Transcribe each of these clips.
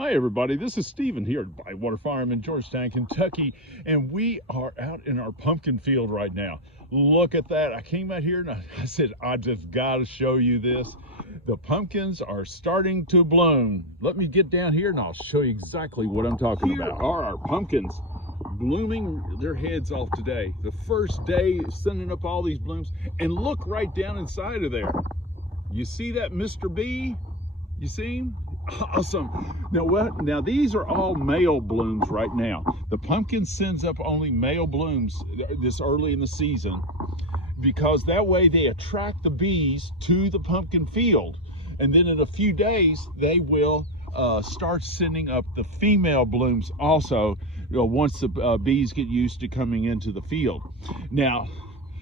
Hi everybody, this is Stephen here at Bywater Farm in Georgetown, Kentucky, and we are out in our pumpkin field right now. Look at that. I came out here and I said, I just gotta show you this. The pumpkins are starting to bloom. Let me get down here and I'll show you exactly what I'm talking about. Here are our pumpkins blooming their heads off today. The first day sending up all these blooms, and look right down inside of there. You see that Mr. B? You see him? Awesome. Now these are all male blooms right now. The pumpkin sends up only male blooms this early in the season because that way they attract the bees to the pumpkin field, and then in a few days they will start sending up the female blooms also, once the bees get used to coming into the field. Now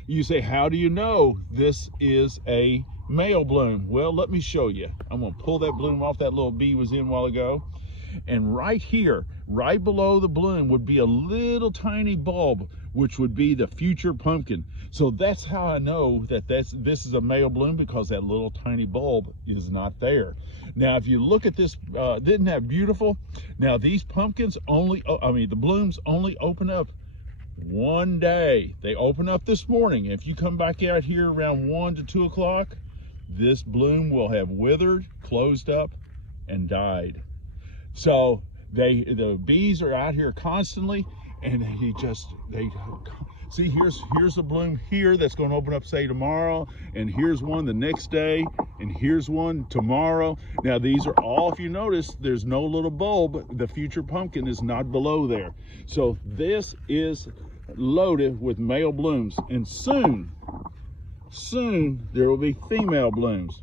you say, how do you know this is a male bloom? Well, let me show you. I'm going to pull that bloom off that little bee was in a while ago, and right here, right below the bloom, would be a little tiny bulb, which would be the future pumpkin. So that's how I know that this is a male bloom, because that little tiny bulb is not there. Now if you look at this, isn't that beautiful? Now these pumpkins only, the blooms only open up one day. They open up this morning. If you come back out here around 1 to 2 o'clock, this bloom will have withered, closed up, and died. So the bees are out here constantly, and they see, here's the bloom here that's going to open up, say, tomorrow, and here's one the next day, and here's one tomorrow. Now these are all, if you notice, there's no little bulb. The future pumpkin is not below there. So this is loaded with male blooms, and soon there will be female blooms.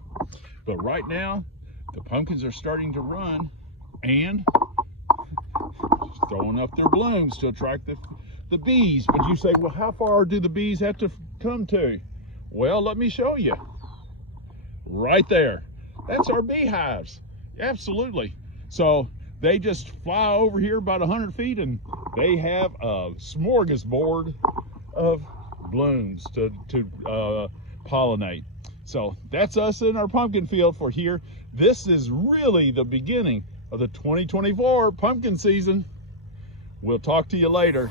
But right now the pumpkins are starting to run and throwing up their blooms to attract the bees. But you say, well, how far do the bees have to come to? Well, let me show you. Right there, that's our beehives. Absolutely. So they just fly over here about 100 feet and they have a smorgasbord of blooms to pollinate. So that's us in our pumpkin field for here. This is really the beginning of the 2024 pumpkin season. We'll talk to you later.